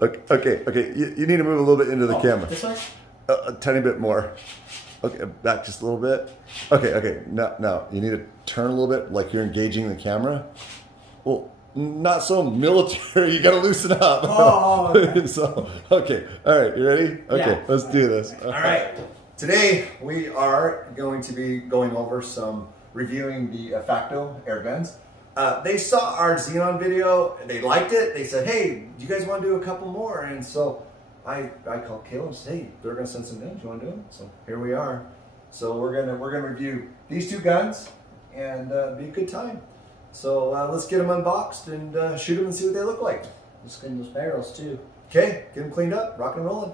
Okay. You need to move a little bit into the camera. This way? A tiny bit more. Okay, back just a little bit. Okay. Now you need to turn a little bit, like you're engaging the camera. Well, not so military. You gotta loosen up. Oh. Okay. So, okay. All right. You ready? Okay. Yeah. Let's do this. All right. Today we are going to be going over reviewing the Effecto air guns. They saw our Xenon video, they liked it. They said, "Hey, do you guys want to do a couple more?" And so I called Caleb and said, "Hey, they're gonna send some in. Do you want to do them?" So here we are. So we're gonna review these two guns and be a good time. So let's get them unboxed and shoot them and see what they look like. Let's clean those barrels too. Okay, get them cleaned up, rock and rolling.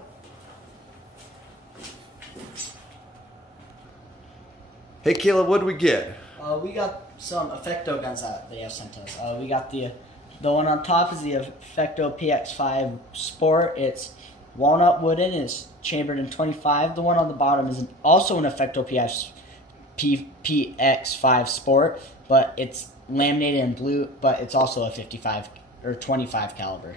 Hey Caleb, what did we get? We got some Effecto guns that they have sent us. We got the one on top is the Effecto PX5 Sport. It's walnut wooden and it's chambered in 25. The one on the bottom is also an Effecto PX5 Sport, but it's laminated in blue, but it's also a 55 or 25 caliber.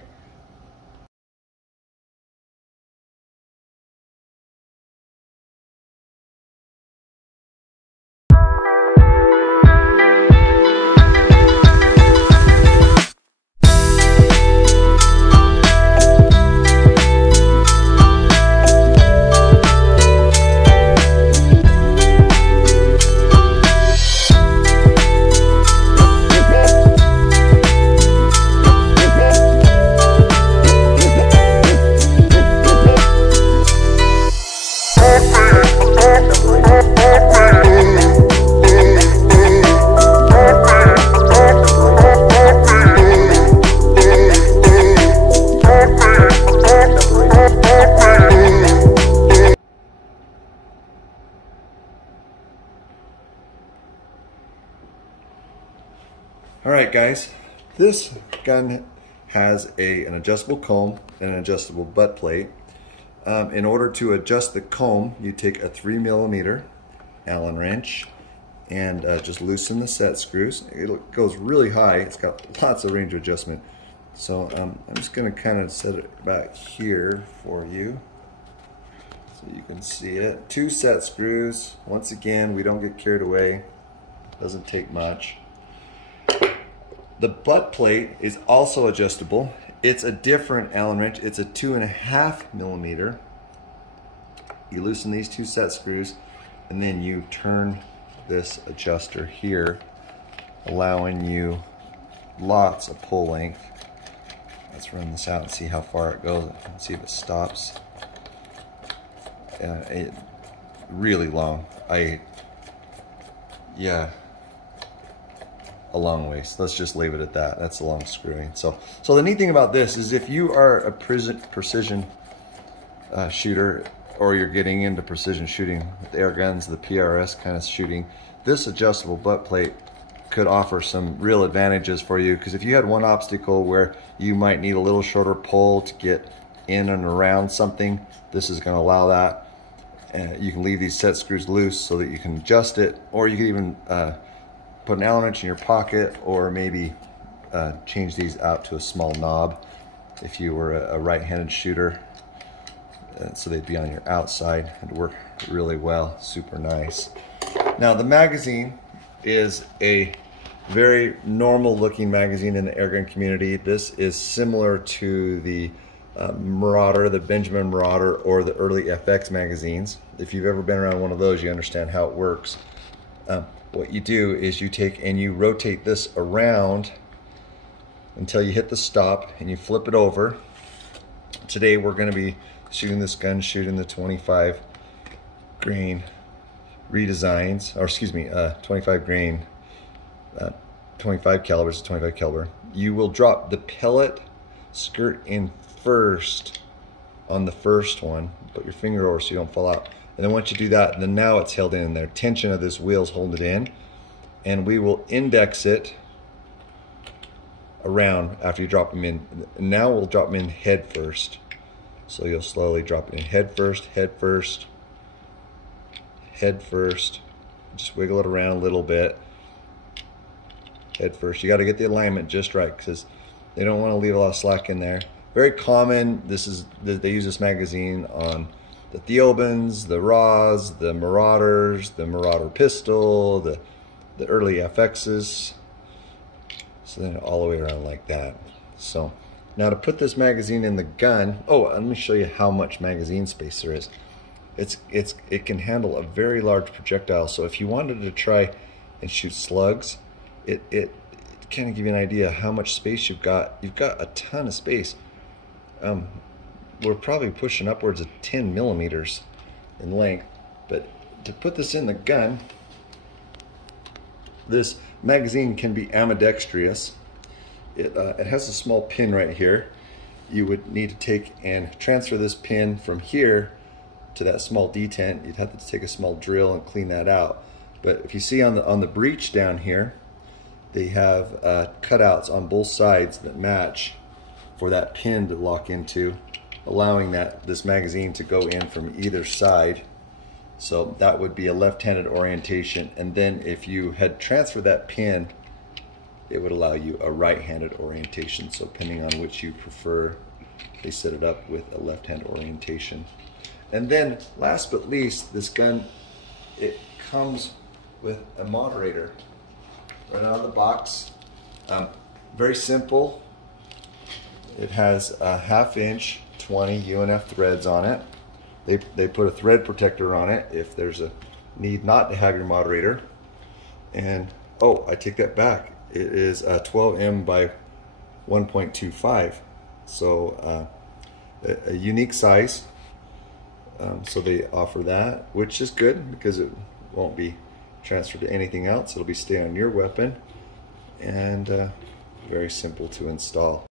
Alright guys, this gun has an adjustable comb and an adjustable butt plate. In order to adjust the comb, you take a 3mm Allen wrench and just loosen the set screws. It goes really high, it's got lots of range of adjustment. So I'm just going to kind of set it back here for you so you can see it. 2 set screws. Once again, we don't get carried away, doesn't take much. The butt plate is also adjustable. It's a different Allen wrench. It's a 2.5mm. You loosen these 2 set screws and then you turn this adjuster here, allowing you lots of pull length. Let's run this out and see how far it goes and see if it stops. It really long. Yeah. A long ways. Let's just leave it at that. That's a long screwing. So the neat thing about this is if you are a precision shooter, or you're getting into precision shooting with air guns, the PRS kind of shooting, this adjustable butt plate could offer some real advantages for you, because if you had one obstacle where you might need a little shorter pull to get in and around something, this is going to allow that. You can leave these set screws loose so that you can adjust it, or you can even put an Allen wrench in your pocket, or maybe change these out to a small knob if you were a right-handed shooter, so they'd be on your outside. It'd work really well, super nice. Now the magazine is a very normal looking magazine in the airgun community. This is similar to the Marauder, the Benjamin Marauder, or the early FX magazines. If you've ever been around one of those, you understand how it works. What you do is you take and you rotate this around until you hit the stop and you flip it over. Today we're going to be shooting this gun, shooting the 25 grain redesigns, or excuse me, 25 grain, 25 calibers, 25 caliber. You will drop the pellet skirt in first on the first one, put your finger over so you don't fall out. And then once you do that, then now it's held in there. Tension of this wheel's holding it in. And we will index it around after you drop them in. And now we'll drop them in head first. So you'll slowly drop it in head first, head first, head first. Just wiggle it around a little bit. Head first. You got to get the alignment just right, because they don't want to leave a lot of slack in there. very common. They use this magazine on the Theobans, the Raws, the Marauders, the Marauder pistol, the early FXs. So then all the way around like that. So now to put this magazine in the gun, oh, let me show you how much magazine space there is. It can handle a very large projectile. So if you wanted to try and shoot slugs, it kind of give you an idea how much space you've got. You've got a ton of space. We're probably pushing upwards of 10 millimeters in length. But to put this in the gun, this magazine can be ambidextrous. It has a small pin right here. You would need to take and transfer this pin from here to that small detent. You'd have to take a small drill and clean that out. But if you see on the breech down here, they have cutouts on both sides that match for that pin to lock into, allowing this magazine to go in from either side. So that would be a left-handed orientation, and then if you had transferred that pin, it would allow you a right-handed orientation. So depending on which you prefer, they set it up with a left-hand orientation. And then last but least, this gun, it comes with a moderator right out of the box. Very simple. It has a 1/2 inch 20 UNF threads on it. They put a thread protector on it if there's a need not to have your moderator. And oh, I take that back. It is a 12M by 1.25, so a unique size. So they offer that, which is good because it won't be transferred to anything else. It'll be stay on your weapon, and very simple to install.